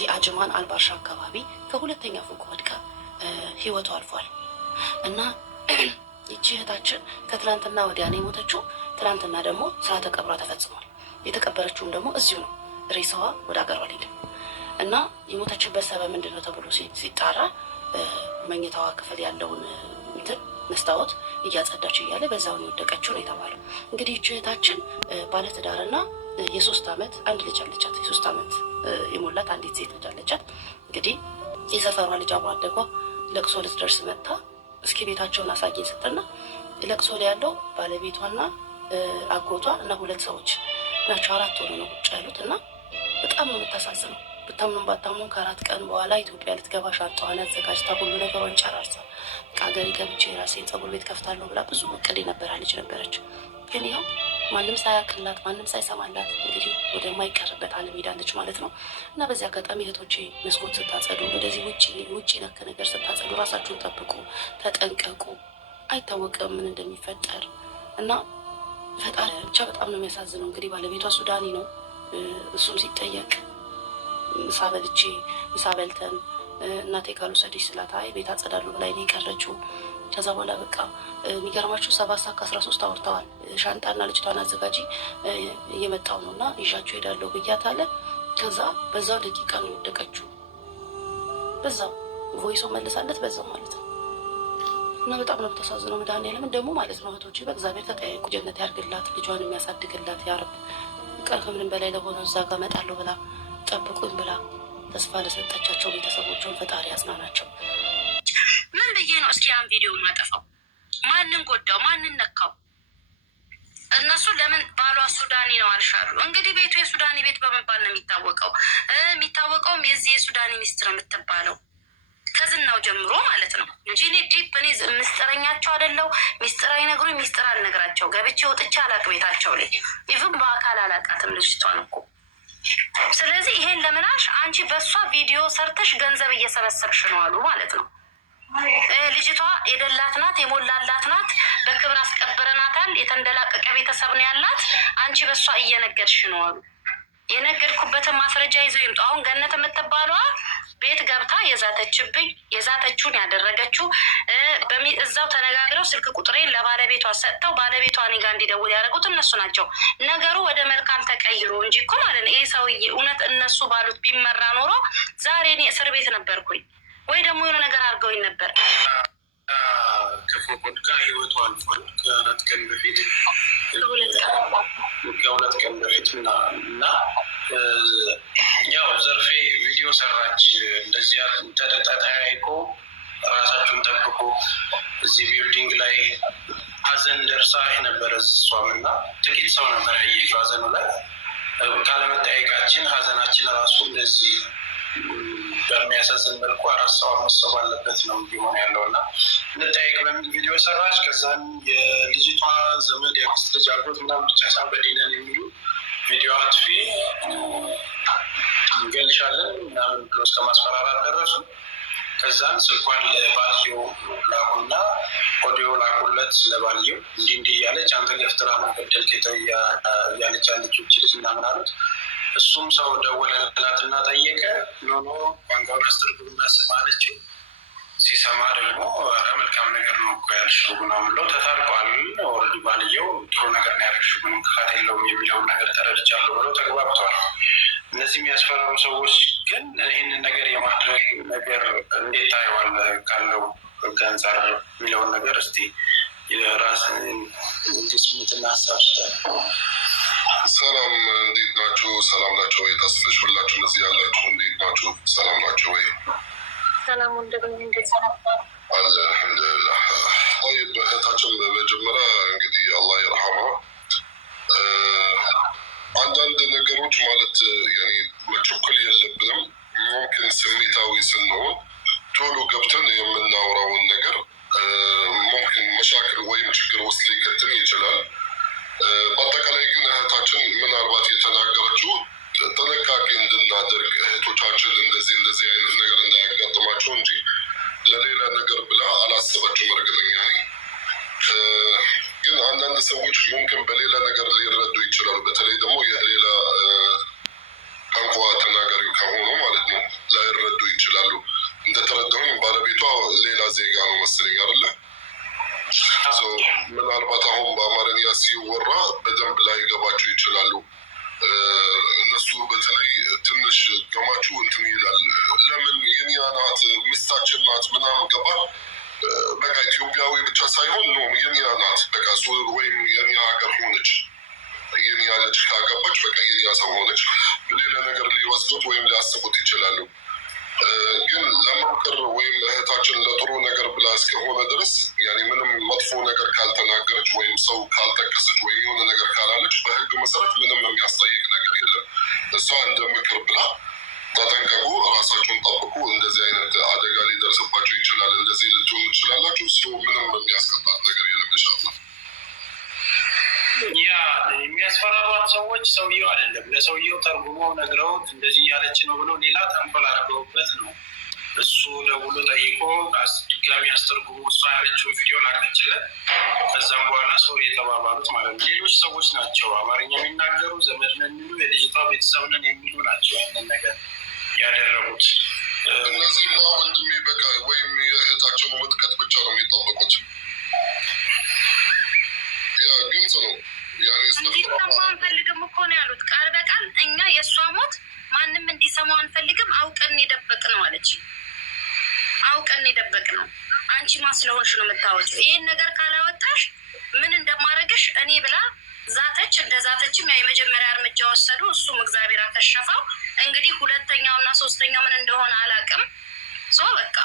እዚህ አጅማን አልባርሻ አካባቢ ከሁለተኛ ፎቅ ወድቃ ህይወቱ አልፏል። እና ይቺ እህታችን ከትላንትና ወዲያ ነው የሞተችው። ትላንትና ደግሞ ስርዓተ ቀብሯ ተፈጽሟል። የተቀበረችውም ደግሞ እዚሁ ነው። ሬሳዋ ወደ ሀገሯ አልሄድም። እና የሞተችበት ሰበብ ምንድን ነው ተብሎ ሲጣራ መኝታዋ ክፍል ያለውን መስታወት እያጸዳች እያለ በዛውን የወደቀችው ነው የተባለው። እንግዲህ ይቺ እህታችን ባለትዳርና የ3 ዓመት አንድ ልጅ አለቻት። የ3 ዓመት የሞላት አንዲት ሴት ልጅ አለቻት። እንግዲህ የሰፈሯ ልጅ አብሮ አደጓ ለቅሶ ልትደርስ መጥታ እስኪ ቤታቸውን አሳየኝ ስትልና ለቅሶ ላይ ያለው ባለቤቷና አጎቷ እና 2 ሰዎች ናቸው። 4 ሆኖ ነው ቁጭ ያሉት እና በጣም ነው የምታሳዝነው። ብታምኑም ባታምኑም ከ4 ቀን በኋላ ኢትዮጵያ ልትገባ ሻንጣዋን አዘጋጅታ ሁሉ ነገሯን ጨራርሳ ከሀገሬ ገብቼ የራሴን ፀጉር ቤት ከፍታለሁ ብላ ብዙ እቅድ የነበራ ልጅ ነበረች። ግን ያው ማንም ሳያውቅላት ማንም ሳይሰማላት እንግዲህ ወደማይቀርበት ዓለም ሄዳለች ማለት ነው። እና በዚህ አጋጣሚ እህቶቼ መስኮት ስታጸዱ፣ እንደዚህ ውጭ ነክ ነገር ስታጸዱ ራሳችሁን ጠብቁ፣ ተጠንቀቁ። አይታወቅም ምን እንደሚፈጠር እና ፈጣሪ ብቻ በጣም ነው የሚያሳዝነው። እንግዲህ ባለቤቷ ሱዳኒ ነው። እሱም ሲጠየቅ ምሳ በልቼ ምሳ በልተን እናቴ ካልወሰደች ስላት አይ ቤት አጸዳለሁ ብላ ነው የቀረችው። ከዛ በኋላ በቃ የሚገርማችሁ 7 ሰዓት ከ13 አውርተዋል። ሻንጣና ልጅቷን አዘጋጂ እየመጣው ነው እና ይዣችሁ ሄዳለሁ ብያት አለ። ከዛ በዛው ደቂቃ ነው የወደቀችው። በዛው ቮይሶ መልሳለት በዛው ማለት ነው። እና በጣም ነው የምታሳዝነው። መድኃኒዓለምን ደግሞ ማለት ነው እህቶቼ በእግዚአብሔር ተጠያየቁ። ጀነት ያርግላት፣ ልጇን የሚያሳድግላት ያረብ። ቀን ከምንም በላይ ለሆነው እዛ ጋር እመጣለሁ ብላ ጠብቁኝ ብላ ተስፋ ለሰጠቻቸው ቤተሰቦቿን ፈጣሪ ያጽናናቸው። ምን ብዬ ነው እስኪ ያን ቪዲዮ ማጠፋው? ማንን ጎዳው? ማንን ነካው? እነሱ ለምን ባሏ ሱዳኒ ነው አልሻሉ? እንግዲህ ቤቱ የሱዳኒ ቤት በመባል ነው የሚታወቀው። የሚታወቀውም የዚህ የሱዳኒ ሚስት ነው የምትባለው ከዝናው ጀምሮ ማለት ነው እንጂ እኔ ዲፕ እኔ ምስጢረኛቸው አይደለው። ሚስጥር አይነግሩኝ፣ ሚስጥር አልነግራቸው። ገብቼ ወጥቼ አላቅ ቤታቸው ላይ ኢቭን በአካል አላቃትም ልጅቷን እኮ። ስለዚህ ይሄን ለምናሽ አንቺ በእሷ ቪዲዮ ሰርተሽ ገንዘብ እየሰበሰብሽ ነው አሉ ማለት ነው። ልጅቷ የደላት ናት፣ የሞላላት ናት፣ በክብር አስቀብረናታል፣ የተንደላቀቀ ቤተሰብ ነው ያላት። አንቺ በእሷ እየነገድሽ ነው አሉ። የነገድኩበትን ማስረጃ ይዘው ይምጡ። አሁን ገነት የምትባሏ ቤት ገብታ የዛተችብኝ የዛተችውን ያደረገችው እዛው ተነጋግረው ስልክ ቁጥሬን ለባለቤቷ ሰጥተው ባለቤቷ እኔ ጋር እንዲደውል ያደረጉት እነሱ ናቸው። ነገሩ ወደ መልካም ተቀይሮ እንጂ እኮ ማለት ነው። ይህ ሰውዬ እውነት እነሱ ባሉት ቢመራ ኖሮ ዛሬ እኔ እስር ቤት ነበርኩኝ ወይ ደግሞ የሆነ ነገር አድርገውኝ ነበር። ከፎቅ ወድቃ ህይወቱ አልፏል። ከ4 ቀን በፊት ከ2 ቀን በፊት እና ያው ዘርፌ ቪዲዮ ሰራች። እንደዚያ ተጠያይቆ ራሳችሁን ጠብቁ፣ እዚህ ቢልዲንግ ላይ ሀዘን ደርሳ የነበረ እሷም እና ጥቂት ሰው ነበር ያየችው። ሀዘኑ ላይ ካለመጠያየቃችን ሀዘናችን ራሱ እንደዚህ በሚያሳዝን መልኩ 4 ሰው 5 ሰው ባለበት ነው ቢሆን ያለው እና እንጠያየቅ በሚል ቪዲዮ ሰራች። ከዛም የልጅቷ ዘመድ የአክስት ልጅ አጎት ምናምን ብቻ ሳንበዲነን የሚሉ ቪዲዮ አጥፊ እንገልሻለን ምናምን ብሎ እስከ ማስፈራራት ደረሱ። ከዛም ስልኳን ለባልየው ላኩና ኦዲዮ ላኩለት ለባልየው እንዲህ እያለች አንተ ገፍትራ መገደል ኬተው እያለች ያለችው ልጅ ምናምን አሉት። እሱም ሰው ደወለላትና ጠየቀ። ኖኖ ቋንቋውን አስተርጉምና ስማ አለችው። ሲሰማ ደግሞ መልካም ነገር ነው እኮ ያልሽው ነው ብለው ተታርቀዋል። ኦልሬዲ ባልየው ጥሩ ነገር ነው ያልሽው ምንም ክፋት የለውም የሚለውን ነገር ተረድቻለሁ ብለው ተግባብተዋል። እነዚህ የሚያስፈራሩ ሰዎች ግን ይህንን ነገር የማድረግ ነገር እንዴት ታየዋለህ ካለው ህግ አንጻር የሚለውን ነገር እስቲ ራስን እንዲስሙትና ሀሳብ ሰላም እንዴት ናችሁ? ሰላም ናቸው ወይ? ተስፍሽ ሁላችሁም እዚህ ያላችሁ እንዴት ናችሁ? ሰላም ናቸው ወይ? ሰላም ወንድም እንዴት አለ አልሐምዱሊላህ። طيب እህታችን በመጀመሪያ እንግዲህ አላህ ይርሐማ። አንዳንድ ነገሮች ማለት ያኔ መቸኮል የለብንም። ሙምኪን ስሜታዊ ስንሆን ቶሎ ገብተን የምናወራውን ነገር ሙምኪን መሻክል ወይም ችግር ውስጥ ሊከተል ይችላል። በአጠቃላይ ግን እህታችን ምናልባት የተናገረችው ጥንቃቄ እንድናደርግ እህቶቻችን እንደዚህ አይነት ነገር እንዳያጋጥማቸው እንጂ ለሌላ ነገር ብላ አላሰበችውም። እርግጠኛ ነኝ። ግን አንዳንድ ሰዎች ሙምኪን በሌላ ነገር ሊረዱ ይችላሉ። በተለይ ደግሞ የሌላ ቋንቋ ተናጋሪ ከሆኑ ማለት ነው። ሚዲያ ሲወራ በደንብ ላይ ገባቸው ይችላሉ። እነሱ በተለይ ትንሽ ገማችሁ እንትን ይላል። ለምን የኛ ናት ሚስታችን ናት ምናምን ገባ። በቃ ኢትዮጵያዊ ብቻ ሳይሆን ነው የኛ ናት በቃ ወይም የኛ ሀገር ሆነች የኛ ልጅ ካገባች በቃ የኛ ሰው ሆነች። ሌላ ነገር ሊወስዱት ወይም ሊያስቡት ይችላሉ። ግን ለመምከር ወይም እህታችን ለጥሩ ነገር ብላ እስከሆነ ድረስ ምንም መጥፎ ነገር ካልተናገረች ወይም ሰው ካልጠቀሰች ወይም የሆነ ነገር ካላለች በህግ መሰረት ምንም የሚያስጠይቅ ነገር የለም። እሷ እንደ ምክር ብላ ተጠንቀቁ፣ ራሳችሁን ጠብቁ፣ እንደዚህ አይነት አደጋ ሊደርስባቸው ይችላል፣ እንደዚህ ልትሆኑ ትችላላችሁ። ምንም የሚያስቀጣት ነገር የለም። ኢንሻአላህ ያ የሚያስፈራሯት ሰዎች ሰውየው አይደለም ለሰውየው ተርጉመው ነግረውት እንደዚህ ያለች ነው ብለው ሌላ ተንኮል አድርገውበት ነው። እሱ ደውሎ ጠይቆ ድጋሚ አስተርጉሞ እሷ ያለችውን ቪዲዮ ላከችለት። ከዛም በኋላ ሰው የተባባሉት ማለት ነው። ሌሎች ሰዎች ናቸው አማርኛ የሚናገሩ ዘመድ ነን የሚሉ የልጅቷ ቤተሰብ ነን የሚሉ ናቸው ያንን ነገር ያደረጉት። እነዚህማ ወንድሜ በቃ ወይም የእህታቸውን መጥቀት ብቻ ነው የሚጠበቁት። ያ ግልጽ ነው። እንዲሰማ አንፈልግም እኮ ነው ያሉት ቃል በቃል። እኛ የእሷ ሞት ማንም እንዲሰማው አንፈልግም፣ አውቀን የደበቅ ነው አለች። አውቀን የደበቅ ነው። አንቺ ማስለሆንሽ ነው የምታወጪው። ይህን ነገር ካላወጣሽ ምን እንደማረግሽ እኔ ብላ ዛተች። እንደ ዛተችም የመጀመሪያ እርምጃ ወሰዱ። እሱም እግዚአብሔር አከሸፈው። እንግዲህ ሁለተኛውና ሶስተኛው ምን እንደሆነ አላውቅም። በቃ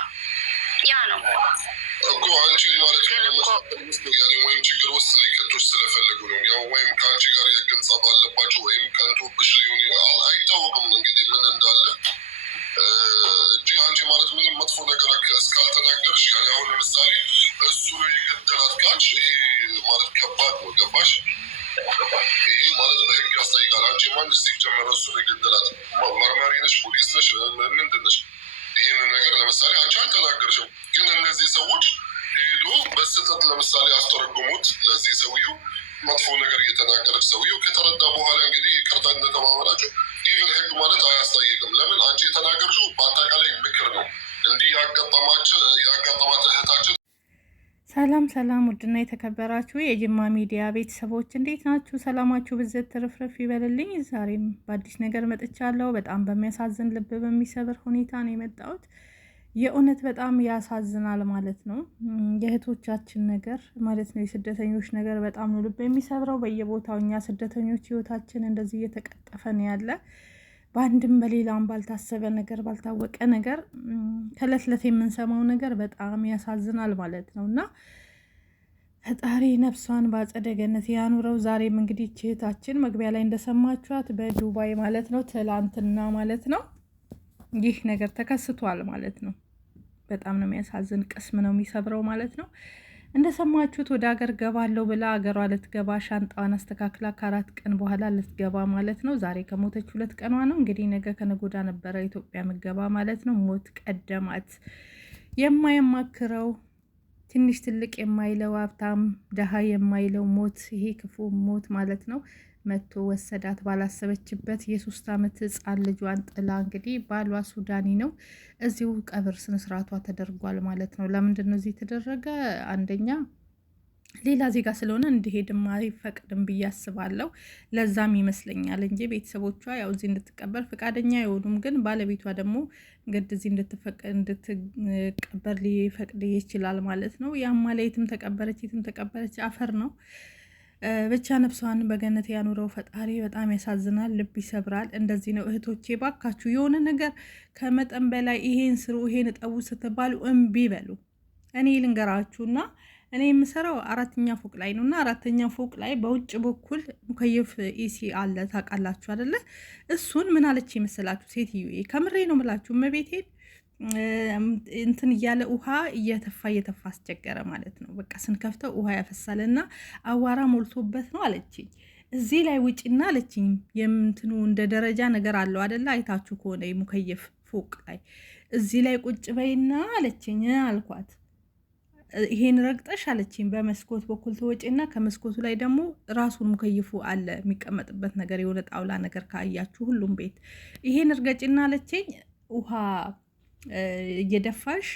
ያ ነው እኮ አንቺ ማለት ነው ወይም ችግር ውስጥ ሊከቱሽ ስለፈለጉ ነው። ያው ወይም ከአንቺ ጋር የግል ጸብ አለባቸው ወይም ቀንቶብሽ ሊሆን አይታወቅም። እንግዲህ ምን እንዳለ እንጂ አንቺ ማለት ምንም መጥፎ ነገር እስካልተናገርሽ አሁን ለምሳሌ እሱ ነው የገደላት ካልሽ ይሄ ማለት ከባድ ነው። ገባሽ? ይሄ ማለት በህግ ያስጠይቃል። አንቺ ማለት ሲጀመር እሱ ነው የገደላት። መርማሪ ነሽ፣ ፖሊስ ነሽ፣ ምንድን ነሽ? ይህንን ነገር ለምሳሌ አንቺ አልተናገርሽም፣ ግን እነዚህ ሰዎች ሄዶ በስህተት ለምሳሌ አስተረጉሙት። ለዚህ ሰውየው መጥፎ ነገር እየተናገረች ሰውየው ከተረዳ በኋላ እንግዲህ ይቅርታ እንደተባባላችሁ ኢቨን ህግ ማለት አያስጠይቅም። ለምን አንቺ የተናገርሽው በአጠቃላይ ምክር ነው። እንዲህ ያጋጠማት እህታችን። ሰላም ሰላም፣ ውድና የተከበራችሁ የጅማ ሚዲያ ቤተሰቦች እንዴት ናችሁ? ሰላማችሁ ብዝት ትርፍርፍ ይበልልኝ። ዛሬም በአዲስ ነገር መጥቻለሁ። በጣም በሚያሳዝን ልብ በሚሰብር ሁኔታ ነው የመጣሁት። የእውነት በጣም ያሳዝናል ማለት ነው። የእህቶቻችን ነገር ማለት ነው፣ የስደተኞች ነገር በጣም ነው ልብ የሚሰብረው። በየቦታው እኛ ስደተኞች ህይወታችን እንደዚህ እየተቀጠፈ ነው ያለ። በአንድም በሌላም ባልታሰበ ነገር ባልታወቀ ነገር ከእለት እለት የምንሰማው ነገር በጣም ያሳዝናል ማለት ነው። እና ፈጣሪ ነፍሷን በአጸደ ገነት ያኑረው። ዛሬም እንግዲህ እህታችን መግቢያ ላይ እንደሰማችኋት በዱባይ ማለት ነው ትላንትና ማለት ነው ይህ ነገር ተከስቷል ማለት ነው። በጣም ነው የሚያሳዝን፣ ቅስም ነው የሚሰብረው ማለት ነው። እንደሰማችሁት ወደ ሀገር ገባለሁ ብላ ሀገሯ ልትገባ ሻንጣዋን አስተካክላ ከ4 ቀን በኋላ ልትገባ ማለት ነው። ዛሬ ከሞተች 2 ቀኗ ነው። እንግዲህ ነገ ከነጎዳ ነበረ ኢትዮጵያ ምገባ ማለት ነው። ሞት ቀደማት። የማይማክረው ትንሽ ትልቅ የማይለው ሀብታም ደሃ የማይለው ሞት፣ ይሄ ክፉ ሞት ማለት ነው መቶ ወሰዳት ባላሰበችበት። የ3 ዓመት ህፃን ልጇን ጥላ እንግዲህ ባሏ ሱዳኒ ነው። እዚሁ ቀብር ስነስርዓቷ ተደርጓል ማለት ነው። ለምንድን ነው እዚህ የተደረገ? አንደኛ ሌላ ዜጋ ስለሆነ እንዲሄድም አይፈቅድም ብዬ አስባለሁ። ለዛም ይመስለኛል እንጂ ቤተሰቦቿ ያው እዚህ እንድትቀበር ፈቃደኛ አይሆኑም። ግን ባለቤቷ ደግሞ እንግዲህ እዚህ እንድትቀበር ሊፈቅድ ይችላል ማለት ነው። ያም ማለት የትም ተቀበረች አፈር ነው። ብቻ ነፍሷን በገነት ያኑረው ፈጣሪ። በጣም ያሳዝናል፣ ልብ ይሰብራል። እንደዚህ ነው እህቶቼ፣ ባካችሁ የሆነ ነገር ከመጠን በላይ ይሄን ስሩ ይሄን እጠቡ ስትባሉ እምቢ በሉ። እኔ ልንገራችሁና እኔ የምሰራው 4ኛ ፎቅ ላይ ነውና 4ኛ ፎቅ ላይ በውጭ በኩል ሙከየፍ ኢሲ አለ ታውቃላችሁ አይደለ? እሱን ምን አለች ይመስላችሁ ሴትዮ፣ ከምሬ ነው የምላችሁ እመቤቴን እንትን እያለ ውሃ እየተፋ አስቸገረ ማለት ነው። በቃ ስንከፍተው ውሃ ያፈሳልና አዋራ ሞልቶበት ነው አለችኝ። እዚህ ላይ ውጭና አለችኝ። የምንትኑ እንደ ደረጃ ነገር አለው አይደለ? አይታችሁ ከሆነ የሙከየፍ ፎቅ ላይ እዚህ ላይ ቁጭ በይና አለችኝ። አልኳት ይሄን ረግጠሽ አለችኝ። በመስኮት በኩል ተወጪና ከመስኮቱ ላይ ደግሞ ራሱን ሙከይፉ አለ የሚቀመጥበት ነገር የሆነ ጣውላ ነገር ካያችሁ ሁሉም ቤት ይሄን እርገጭና አለችኝ። ውሃ እየደፋሽ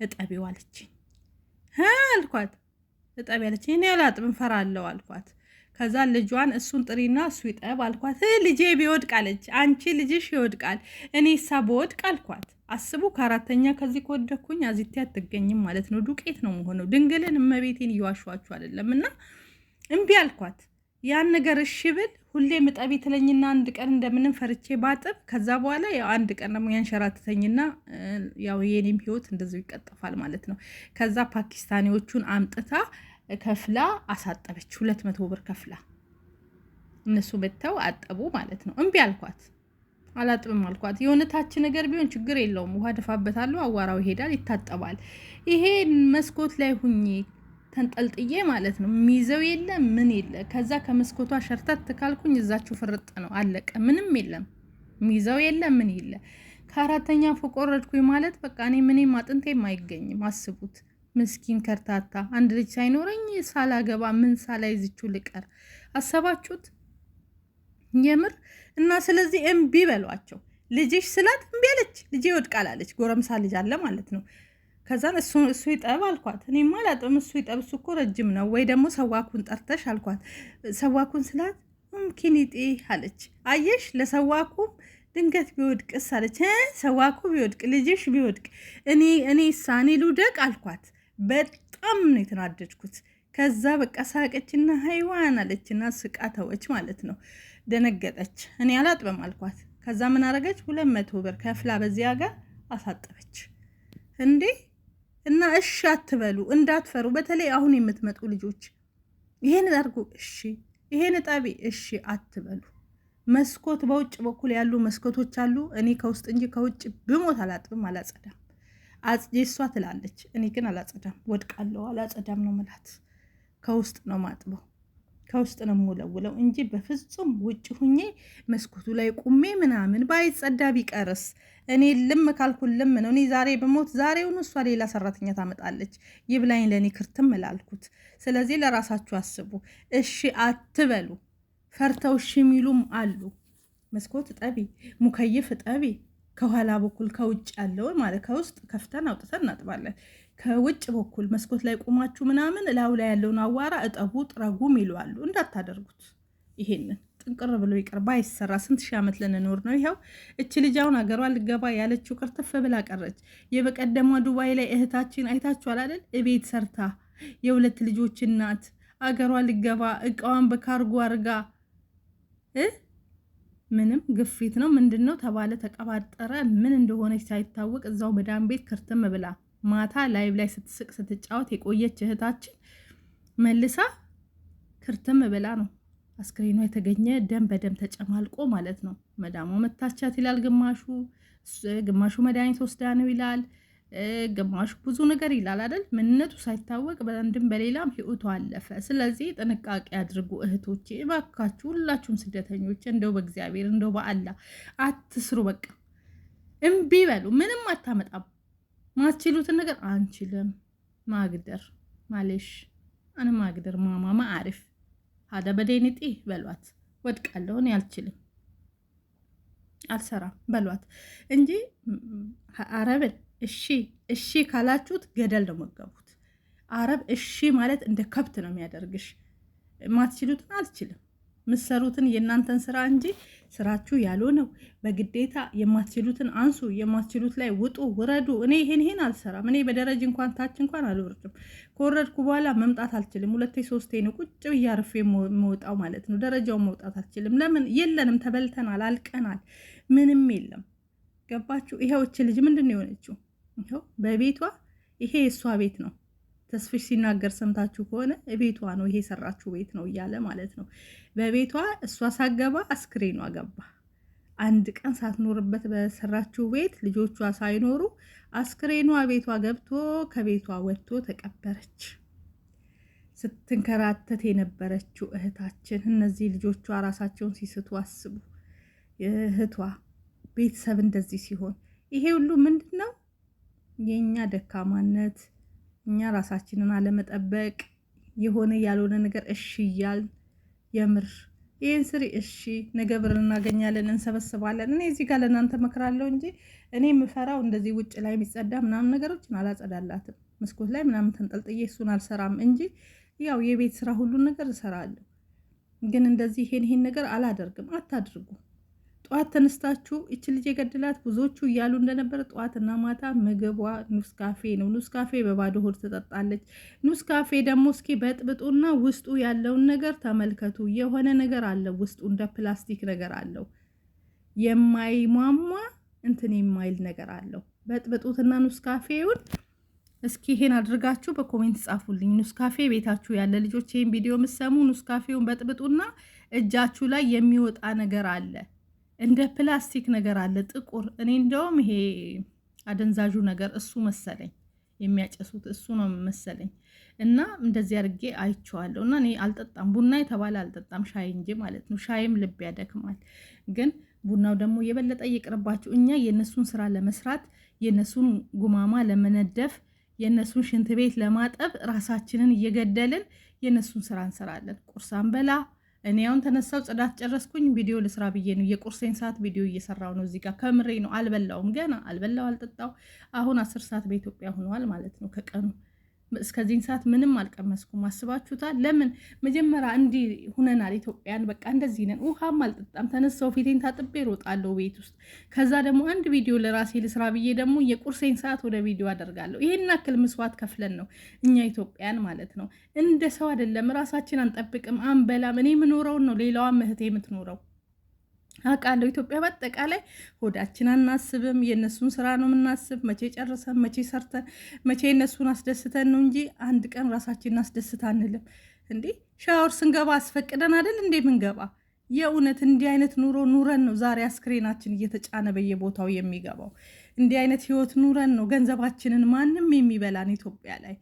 እጠቢው አለችኝ። አልኳት እጠቢ አለችኝ። እኔ አላጥብም ፈራለሁ አልኳት። ከዛ ልጇን እሱን ጥሪና እሱ ይጠብ አልኳት። ልጄ ቢወድቅ አለች። አንቺ ልጅሽ ይወድቃል እኔሳ በወድቅ አልኳት። አስቡ ከአራተኛ ከዚህ ከወደኩኝ አዚቴ አትገኝም ማለት ነው። ዱቄት ነው መሆነው። ድንግልን እመቤቴን እየዋሸኋችሁ አይደለም። እና እምቢ አልኳት። ያን ነገር እሺ ብል ሁሌ ምጠቢ ትለኝና አንድ ቀን እንደምንም ፈርቼ ባጥብ ከዛ በኋላ ያው አንድ ቀን ደግሞ ያንሸራትተኝና ያው የኔም ህይወት እንደዚሁ ይቀጠፋል ማለት ነው። ከዛ ፓኪስታኒዎቹን አምጥታ ከፍላ አሳጠበች። 200 ብር ከፍላ እነሱ መተው አጠቡ ማለት ነው። እምቢ አልኳት። አላጥብም አልኳት። የሆነታች ነገር ቢሆን ችግር የለውም ውሃ ደፋበታለሁ፣ አዋራው ይሄዳል፣ ይታጠባል። ይሄ መስኮት ላይ ሁኚ ተንጠልጥዬ ማለት ነው። ሚይዘው የለ ምን የለ። ከዛ ከመስኮቷ ሸርተት ካልኩኝ እዛችሁ ፍርጥ ነው አለቀ። ምንም የለም ሚይዘው የለ ምን የለ። ከአራተኛ ፎቅ ወረድኩኝ ማለት በቃ እኔ ምንም አጥንቴም አይገኝም። አስቡት ምስኪን ከርታታ አንድ ልጅ ሳይኖረኝ ሳላገባ ምን ሳላይዝችሁ ልቀር አሰባችሁት? የምር እና ስለዚህ እምቢ በሏቸው። ልጅሽ ስላት እምቢ አለች። ልጄ ይወድቃል አለች። ጎረምሳ ልጅ አለ ማለት ነው። ከዛን እሱ ይጠብ አልኳት። እኔማ አላጥብም እሱ ይጠብ፣ እሱ እኮ ረጅም ነው። ወይ ደግሞ ሰዋኩን ጠርተሽ አልኳት። ሰዋኩን ስላት ሙምኪኒጤ አለች። አየሽ ለሰዋኩም ድንገት ቢወድቅስ አለች። ሰዋኩ ቢወድቅ ልጅሽ ቢወድቅ እኔ ሳኔ ልውደቅ አልኳት። በጣም ነው የተናደድኩት። ከዛ በቃ ሳቀችና ሃይዋን አለችና ስቃ ተወች ማለት ነው። ደነገጠች። እኔ አላጥበም አልኳት። ከዛ ምን አረገች? 200 ብር ከፍላ በዚያ ጋር አሳጠበች። እንዴ እና እሺ አትበሉ፣ እንዳትፈሩ። በተለይ አሁን የምትመጡ ልጆች ይሄን አድርጉ እሺ፣ ይሄን ጣቢ እሺ አትበሉ። መስኮት በውጭ በኩል ያሉ መስኮቶች አሉ። እኔ ከውስጥ እንጂ ከውጭ ብሞት አላጥብም፣ አላጸዳም። አጽጄ እሷ ትላለች፣ እኔ ግን አላጸዳም። ወድቃለሁ፣ አላጸዳም ነው ምላት። ከውስጥ ነው ማጥበው፣ ከውስጥ ነው የምውለውለው እንጂ በፍጹም ውጭ ሁኜ መስኮቱ ላይ ቁሜ ምናምን ባይጸዳ ቢቀርስ እኔ ልም ካልኩል ልም ነው። እኔ ዛሬ በሞት ዛሬውን እሷ ሌላ ሰራተኛ ታመጣለች። ይብላኝ ለእኔ ክርትም እላልኩት። ስለዚህ ለራሳችሁ አስቡ። እሺ አትበሉ። ፈርተው እሺ የሚሉም አሉ። መስኮት ጠቢ፣ ሙከይፍ ጠቢ። ከኋላ በኩል ከውጭ ያለውን ማለት ከውስጥ ከፍተን አውጥተን እናጥባለን። ከውጭ በኩል መስኮት ላይ ቁማችሁ ምናምን እላው ላይ ያለውን አዋራ እጠቡ ጥረጉም ይሏሉ። እንዳታደርጉት። ይሄንን ጥንቅር ብሎ ይቅር። ባይሰራ ስንት ሺህ ዓመት ልንኖር ነው? ይኸው እች ልጅ አሁን አገሯ ልገባ ያለችው ቅርትፍ ብላ ቀረች። የበቀደሟ ዱባይ ላይ እህታችን አይታችኋል አይደል? እቤት ሰርታ የሁለት ልጆች እናት አገሯ ልገባ እቃዋን በካርጎ አርጋ ምንም ግፊት ነው ምንድን ነው ተባለ፣ ተቀባጠረ። ምን እንደሆነች ሳይታወቅ እዛው መዳን ቤት ክርትም ብላ ማታ ላይቭ ላይ ስትስቅ ስትጫወት የቆየች እህታችን መልሳ ክርትም ብላ ነው አስክሬኗ የተገኘ። ደም በደም ተጨማልቆ ማለት ነው። መዳሟ መታቻት ይላል ግማሹ መድኃኒት ወስዳ ነው ይላል፣ ግማሹ ብዙ ነገር ይላል አይደል? ምንነቱ ሳይታወቅ በአንድም በሌላም ህይወቷ አለፈ። ስለዚህ ጥንቃቄ አድርጉ እህቶቼ እባካችሁ፣ ሁላችሁም ስደተኞች እንደው በእግዚአብሔር እንደው በአላህ አትስሩ። በቃ እምቢ በሉ። ምንም አታመጣም። ማትችሉትን ነገር አንችልም ማግደር ማለሽ አነ ማግደር ማማ አሪፍ ሀዳ በደንጤ በሏት። ወድቃለሁ እኔ አልችልም አልሰራም በሏት እንጂ አረብን እሺ ካላችሁት ገደል ነው መገቡት። አረብ እሺ ማለት እንደ ከብት ነው የሚያደርግሽ። ማትችሉትን አልችልም፣ ምሰሩትን የእናንተን ስራ እንጂ ስራችሁ ያልሆነው በግዴታ የማትችሉትን አንሱ፣ የማትችሉት ላይ ውጡ ውረዱ። እኔ ይሄን አልሰራም። እኔ በደረጃ እንኳን ታች እንኳን አልወርድም። ከወረድኩ በኋላ መምጣት አልችልም። 2-3 ነው ቁጭ ብዬ አርፌ መውጣው ማለት ነው። ደረጃውን መውጣት አልችልም። ለምን? የለንም፣ ተበልተናል፣ አልቀናል፣ ምንም የለም። ገባችሁ? ይሄው እቺ ልጅ ምንድን ነው የሆነችው? ይሄው በቤቷ ይሄ የእሷ ቤት ነው። ተስፍሽ ሲናገር ሰምታችሁ ከሆነ ቤቷ ነው ይሄ የሰራችሁ ቤት ነው እያለ ማለት ነው። በቤቷ እሷ ሳገባ አስክሬኗ ገባ። አንድ ቀን ሳትኖርበት በሰራችሁ ቤት ልጆቿ ሳይኖሩ አስክሬኗ ቤቷ ገብቶ ከቤቷ ወጥቶ ተቀበረች። ስትንከራተት የነበረችው እህታችን እነዚህ ልጆቿ ራሳቸውን ሲስቱ አስቡ። እህቷ ቤተሰብ እንደዚህ ሲሆን ይሄ ሁሉ ምንድን ነው? የእኛ ደካማነት፣ እኛ ራሳችንን አለመጠበቅ፣ የሆነ ያልሆነ ነገር እሺ እያል የምር ይህን ስሪ እሺ፣ ነገ ብር እናገኛለን እንሰበስባለን። እኔ እዚህ ጋር ለእናንተ መክራለሁ እንጂ እኔ የምፈራው እንደዚህ ውጭ ላይ የሚጸዳ ምናምን ነገሮችን አላጸዳላትም። መስኮት ላይ ምናምን ተንጠልጥዬ እሱን አልሰራም እንጂ ያው የቤት ስራ ሁሉን ነገር እሰራለሁ። ግን እንደዚህ ይሄን ነገር አላደርግም። አታድርጉ። ጠዋት ተነስታችሁ እቺ ልጅ የገደላት ብዙዎቹ እያሉ እንደነበረ ጠዋትና ማታ ምግቧ ኑስካፌ ነው። ኑስካፌ በባዶ ሆድ ትጠጣለች። ኑስካፌ ደግሞ እስኪ በጥብጡና ውስጡ ያለውን ነገር ተመልከቱ። የሆነ ነገር አለው ውስጡ እንደ ፕላስቲክ ነገር አለው። የማይሟሟ እንትን የማይል ነገር አለው። በጥብጡትና ኑስካፌውን እስኪ ይሄን አድርጋችሁ በኮሜንት ጻፉልኝ። ኑስካፌ ቤታችሁ ያለ ልጆች ይሄን ቪዲዮ የምትሰሙ ኑስካፌውን በጥብጡና እጃችሁ ላይ የሚወጣ ነገር አለ፣ እንደ ፕላስቲክ ነገር አለ ጥቁር። እኔ እንደውም ይሄ አደንዛዡ ነገር እሱ መሰለኝ የሚያጨሱት እሱ ነው መሰለኝ። እና እንደዚህ አድርጌ አይቼዋለሁ። እና እኔ አልጠጣም፣ ቡና የተባለ አልጠጣም፣ ሻይ እንጂ ማለት ነው። ሻይም ልብ ያደክማል። ግን ቡናው ደግሞ የበለጠ ይቅርባችሁ። እኛ የነሱን ስራ ለመስራት የነሱን ጉማማ ለመነደፍ የነሱን ሽንት ቤት ለማጠብ ራሳችንን እየገደልን የነሱን ስራ እንሰራለን። ቁርሳን በላ እኔ አሁን ተነሳው ጽዳት ጨረስኩኝ፣ ቪዲዮ ልስራ ብዬ ነው። የቁርሴን ሰዓት ቪዲዮ እየሰራው ነው እዚህ ጋር። ከምሬ ነው። አልበላውም ገና አልጠጣው። አሁን 10 ሰዓት በኢትዮጵያ ሆኗል ማለት ነው ከቀኑ። እስከዚህን ሰዓት ምንም አልቀመስኩም። አስባችሁታል? ለምን መጀመሪያ እንዲህ ሁነናል ኢትዮጵያን። በቃ እንደዚህ ነን። ውሃም አልጠጣም። ተነሳው ፊቴን ታጥቤ እሮጣለሁ ቤት ውስጥ። ከዛ ደግሞ አንድ ቪዲዮ ለራሴ ልስራ ብዬ ደግሞ የቁርሴን ሰዓት ወደ ቪዲዮ አደርጋለሁ። ይሄን አክል መስዋዕት ከፍለን ነው እኛ ኢትዮጵያን ማለት ነው። እንደ ሰው አይደለም። ራሳችን አንጠብቅም፣ አንበላም። እኔ የምኖረውን ነው ሌላዋም እህቴ የምትኖረው አውቃለሁ። ኢትዮጵያ በአጠቃላይ ሆዳችን አናስብም። የእነሱን ስራ ነው የምናስብ። መቼ ጨርሰን መቼ ሰርተን መቼ እነሱን አስደስተን ነው እንጂ አንድ ቀን ራሳችንን አስደስት አንልም። እንዴ ሻወር ስንገባ አስፈቅደን አይደል እንዴ ምንገባ? የእውነት እንዲህ አይነት ኑሮ ኑረን ነው ዛሬ አስክሬናችን እየተጫነ በየቦታው የሚገባው። እንዲህ አይነት ህይወት ኑረን ነው ገንዘባችንን ማንም የሚበላን ኢትዮጵያ ላይ።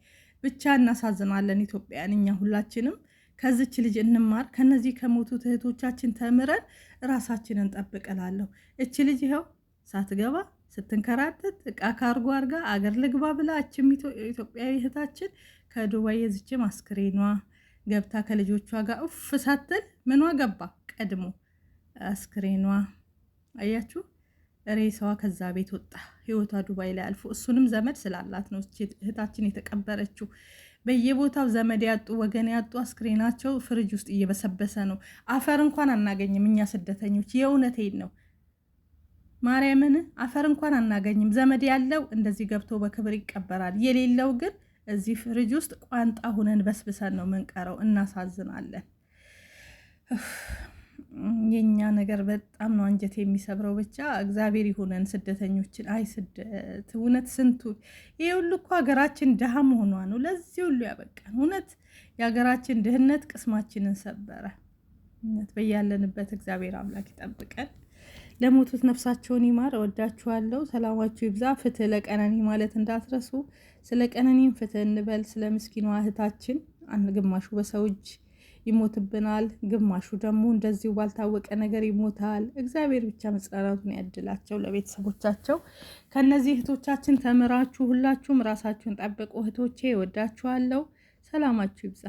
ብቻ እናሳዝናለን ኢትዮጵያን። እኛ ሁላችንም ከዚች ልጅ እንማር። ከነዚህ ከሞቱት እህቶቻችን ተምረን ራሳችንን ጠብቀላለሁ። እች ልጅ ይኸው ሳትገባ ስትንከራተት እቃ ካርጎ አርጋ አገር ልግባ ብላ እችም ኢትዮጵያዊ እህታችን ከዱባይ የዝችም አስክሬኗ ገብታ ከልጆቿ ጋር ኡፍ ሳትል ምኗ ገባ ቀድሞ አስክሬኗ። አያችሁ ሬሳዋ ከዛ ቤት ወጣ። ህይወቷ ዱባይ ላይ አልፎ እሱንም ዘመድ ስላላት ነው እህታችን የተቀበረችው። በየቦታው ዘመድ ያጡ ወገን ያጡ አስክሬናቸው ፍሪጅ ውስጥ እየበሰበሰ ነው። አፈር እንኳን አናገኝም እኛ ስደተኞች። የእውነቴን ነው ማርያምን፣ አፈር እንኳን አናገኝም። ዘመድ ያለው እንደዚህ ገብቶ በክብር ይቀበራል። የሌለው ግን እዚህ ፍሪጅ ውስጥ ቋንጣ ሁነን በስብሰን ነው ምንቀረው። እናሳዝናለን። የኛ ነገር በጣም ነው አንጀት የሚሰብረው። ብቻ እግዚአብሔር ይሁነን ስደተኞችን። አይ ስደት እውነት ስንቱ ይሄ ሁሉ እኮ ሀገራችን ድሃ መሆኗ ነው ለዚህ ሁሉ ያበቃን። እውነት የሀገራችን ድህነት ቅስማችንን ሰበረ። እውነት በያለንበት እግዚአብሔር አምላክ ይጠብቀን። ለሞቱት ነፍሳቸውን ይማር። እወዳችኋለሁ። ሰላማችሁ ይብዛ። ፍትህ ለቀነኒ ማለት እንዳትረሱ። ስለ ቀነኒም ፍትህ እንበል። ስለ ምስኪኗ እህታችን ግማሹ በሰው እጅ ይሞትብናል፣ ግማሹ ደግሞ እንደዚሁ ባልታወቀ ነገር ይሞታል። እግዚአብሔር ብቻ መጽናናቱን ያድላቸው ለቤተሰቦቻቸው። ከነዚህ እህቶቻችን ተምራችሁ ሁላችሁም ራሳችሁን ጠብቁ እህቶቼ። እወዳችኋለሁ። ሰላማችሁ ይብዛ።